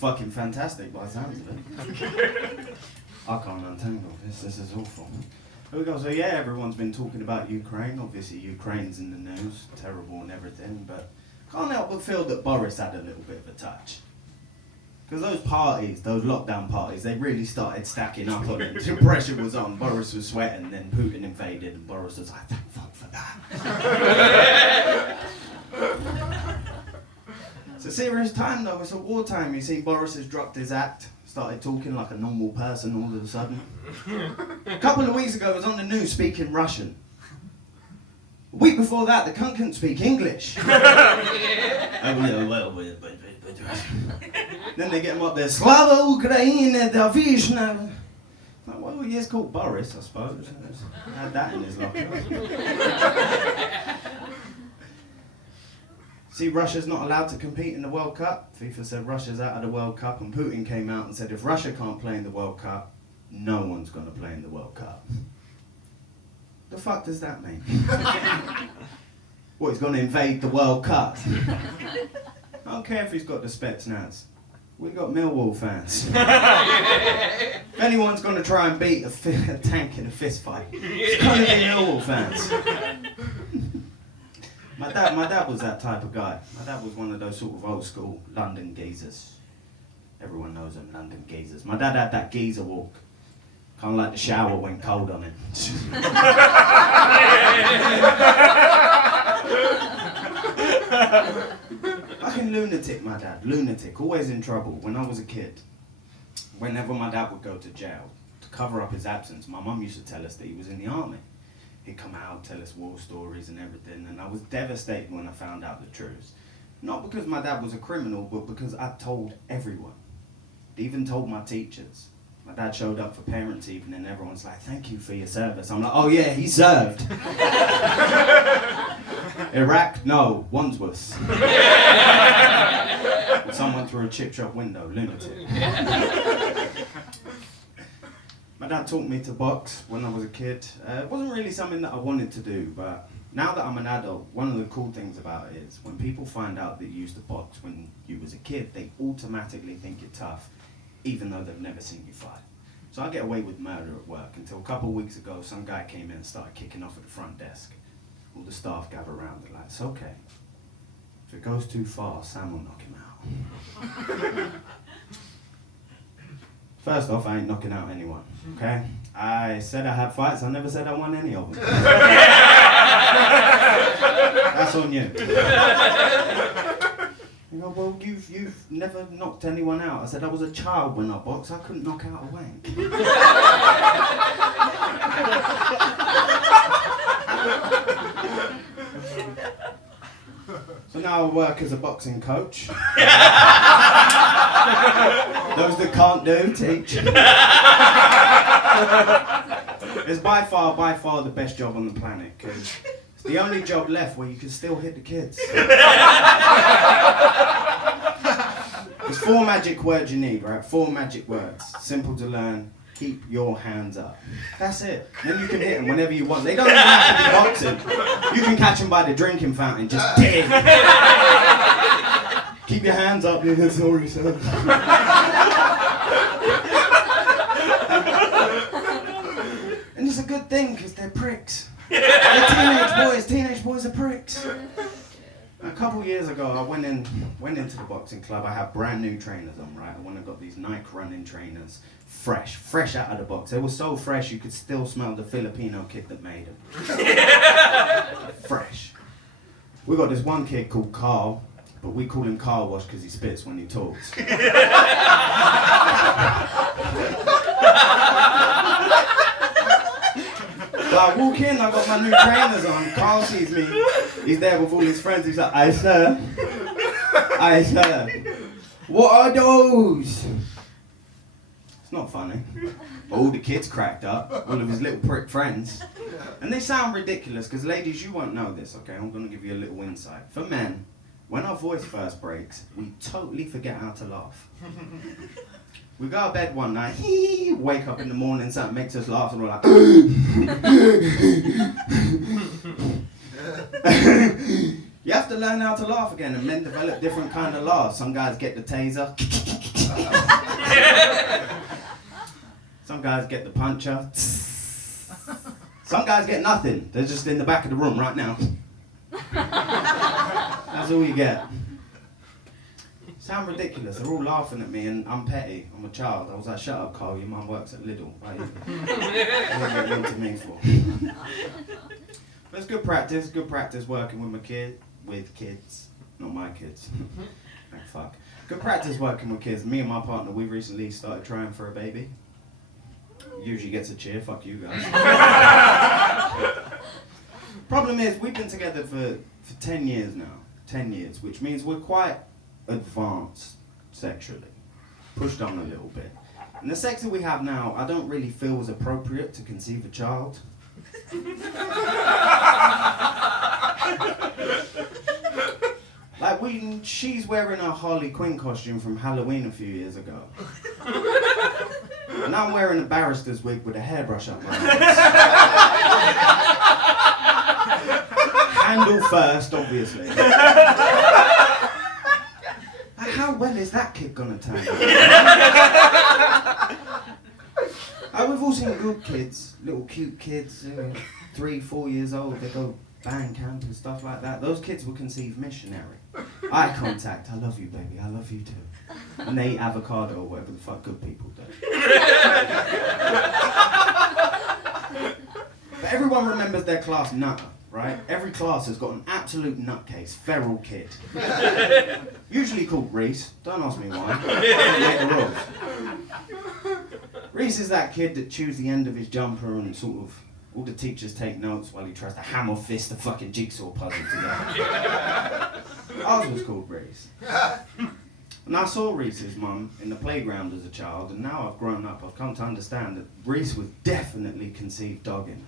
fucking fantastic by the sounds of it. I can't untangle this is awful. Here we go, so yeah, everyone's been talking about Ukraine. Obviously Ukraine's in the news, terrible and everything, but can't help but feel that Boris had a little bit of a touch. Because those parties, those lockdown parties, they really started stacking up on him. The pressure was on, Boris was sweating, then Putin invaded, and Boris was like, thank fuck for that. It's a serious time though, it's a wartime. You see, Boris has dropped his act, started talking like a normal person all of a sudden. A couple of weeks ago, I was on the news speaking Russian. A week before that, the cunt couldn't speak English. Then they get him up there, Slava Ukraina, da Vishna. Like, well, he is called Boris, I suppose. Had that in his locker. See, Russia's not allowed to compete in the World Cup. FIFA said Russia's out of the World Cup, and Putin came out and said if Russia can't play in the World Cup, no one's going to play in the World Cup. The fuck does that mean? What, he's going to invade the World Cup? I don't care if he's got the Spetsnaz. We've got Millwall fans. If anyone's going to try and beat a tank in a fist fight, it's going to be Millwall fans. My dad was that type of guy. My dad was one of those sort of old school London geezers. Everyone knows them, London geezers. My dad had that geezer walk. Kind of like the shower went cold on him. Fucking lunatic, my dad. Lunatic. Always in trouble. When I was a kid, whenever my dad would go to jail, to cover up his absence, my mum used to tell us that he was in the army. He'd come out, tell us war stories and everything, and I was devastated when I found out the truth. Not because my dad was a criminal, but because I told everyone. I even told my teachers. My dad showed up for parents' evening and everyone's like, thank you for your service. I'm like, oh yeah, he served. Iraq? No, Wandsworth. Someone threw a chip shop window, lunatic. My dad taught me to box when I was a kid. It wasn't really something that I wanted to do, but now that I'm an adult, one of the cool things about it is when people find out that you used to box when you was a kid, they automatically think you're tough, even though they've never seen you fight. So I get away with murder at work until a couple of weeks ago, some guy came in and started kicking off at the front desk. All the staff gather around, they're like, it's okay. If it goes too far, Sam will knock him out. First off, I ain't knocking out anyone, okay? I said I had fights, I never said I won any of them. That's on you. You go, well, you've never knocked anyone out. I said I was a child when I boxed, I couldn't knock out a wank. So now I work as a boxing coach. Those that can't do, teach. It's by far the best job on the planet, because it's the only job left where you can still hit the kids. There's 4 magic words you need, right? 4 magic words. Simple to learn. Keep your hands up. That's it. Then you can hit them whenever you want. They don't even have to be boxing. You can catch them by the drinking fountain. Just dig. Keep your hands up. Yeah, sorry, sir. And it's a good thing because they're pricks. They're teenage boys are pricks. A couple years ago, I went into the boxing club. I had brand new trainers on, right? I went and got these Nike running trainers, fresh out of the box. They were so fresh you could still smell the Filipino kid that made them. Fresh. We got this one kid called Carl, but we call him Car Wash because he spits when he talks. So I walk in, I got my new trainers on, Carl sees me, he's there with all his friends, he's like, aye sir, what are those? It's not funny. All the kids cracked up, all of his little prick friends. And they sound ridiculous, because ladies, you won't know this, okay? I'm going to give you a little insight. For men, when our voice first breaks, we totally forget how to laugh. We go to bed one night, wake up in the morning, something makes us laugh, and we're like, You have to learn how to laugh again, and men develop different kind of laughs. Some guys get the taser. Some guys get the puncher. Some guys get nothing. They're just in the back of the room right now. That's all you get. Sound ridiculous. They're all laughing at me and I'm petty. I'm a child. I was like, shut up, Carl. Your mum works at Lidl. What are you mean to me for? But it's good practice. Good practice working with kids. Not my kids. Like, fuck. Good practice working with kids. Me and my partner, we recently started trying for a baby. Usually gets a cheer. Fuck you guys. Problem is, we've been together for 10 years now. 10 years, which means we're quite advanced sexually. Pushed on a little bit. And the sex that we have now, I don't really feel was appropriate to conceive a child. Like she's wearing a Harley Quinn costume from Halloween a few years ago. And I'm wearing a barrister's wig with a hairbrush up my ass. Handle first, obviously. How well is that kid gonna turn out? We've all seen good kids, little cute kids, 3, 4 years old, they go band camp and stuff like that. Those kids will conceive missionary. Eye contact, I love you baby, I love you too. And they eat avocado or whatever the fuck good people do. But everyone remembers their class nutter, right? Every class has got an absolute nutcase, feral kid. Usually called Reese, don't ask me why. Make the rules. Reese is that kid that chews the end of his jumper and sort of all the teachers take notes while he tries to hammer fist the fucking jigsaw puzzle together. Ours was called Reese. And I saw Reese's mum in the playground as a child, and now I've grown up, I've come to understand that Reese was definitely conceived dogging.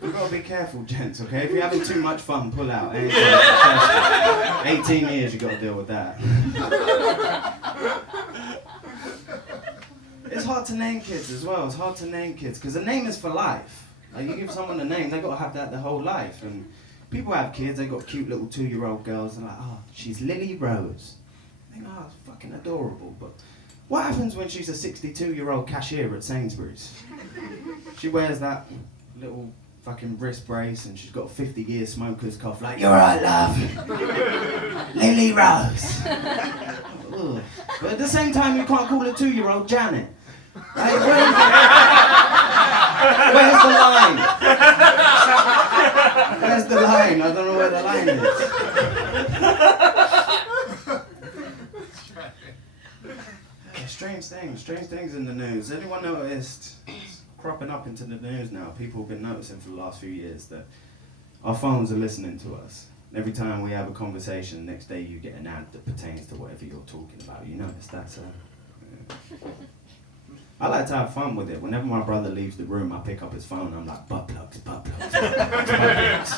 You've got to be careful, gents, okay? If you're having too much fun, pull out. 18 years, you've got to deal with that. It's hard to name kids as well. It's hard to name kids, because a name is for life. Like, you give someone a name, they've got to have that their whole life. And people have kids, they've got cute little 2-year-old girls, and like, oh, she's Lily Rose. I think, oh, it's fucking adorable. But what happens when she's a 62-year-old cashier at Sainsbury's? She wears that little fucking wrist brace, and she's got a 50-year smoker's cough, like, you're right, love. Lily Rose. Ugh. But at the same time, you can't call a 2-year-old Janet. Like, where's the line? Where's the line? I don't know where the line is. Yeah, strange things in the news. Anyone noticed? It's cropping up into the news now. People have been noticing for the last few years that our phones are listening to us. Every time we have a conversation, next day you get an ad that pertains to whatever you're talking about. You notice that, so... Yeah. I like to have fun with it. Whenever my brother leaves the room, I pick up his phone and I'm like, butt plugs, butt plugs, butt plugs, butt plugs.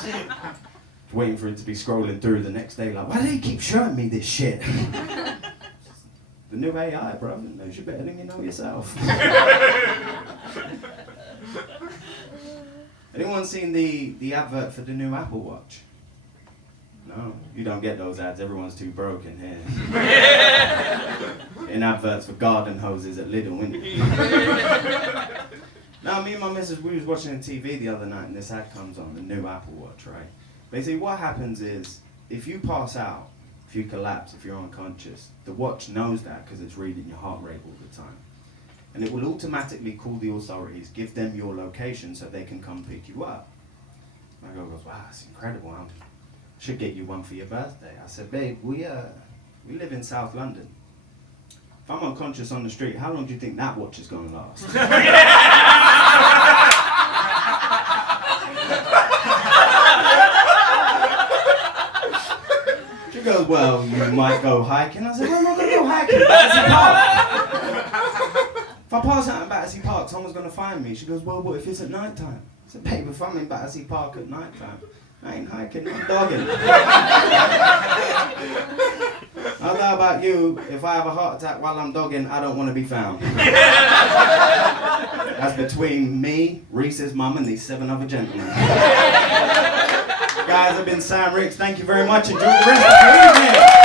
Waiting for it to be scrolling through the next day, like, why do you keep showing me this shit? The new AI, bro, it knows you better than you know yourself. Anyone seen the advert for the new Apple Watch? No, you don't get those ads. Everyone's too broken here. In adverts for garden hoses at Lidl, innit? Now, me and my missus, we was watching TV the other night, and this ad comes on, the new Apple Watch, right? Basically, what happens is, if you pass out, if you collapse, if you're unconscious, the watch knows that because it's reading your heart rate all the time. And it will automatically call the authorities, give them your location so they can come pick you up. My girl goes, wow, that's incredible. I should get you one for your birthday. I said, babe, we live in South London. If I'm unconscious on the street, how long do you think that watch is going to last? She goes, well, you might go hiking. I said, well, I'm not going to go hiking. Battersea Park. If I pass out in Battersea Park, someone's going to find me. She goes, well, what if it's at night time? I said, babe, if I'm in Battersea Park at night time, I ain't hiking, I'm dogging. I don't know about you, if I have a heart attack while I'm dogging, I don't want to be found. That's between me, Reese's mum, and these 7 other gentlemen. Guys, I've been Sam Rix. Thank you very much. Enjoy the rest of the evening.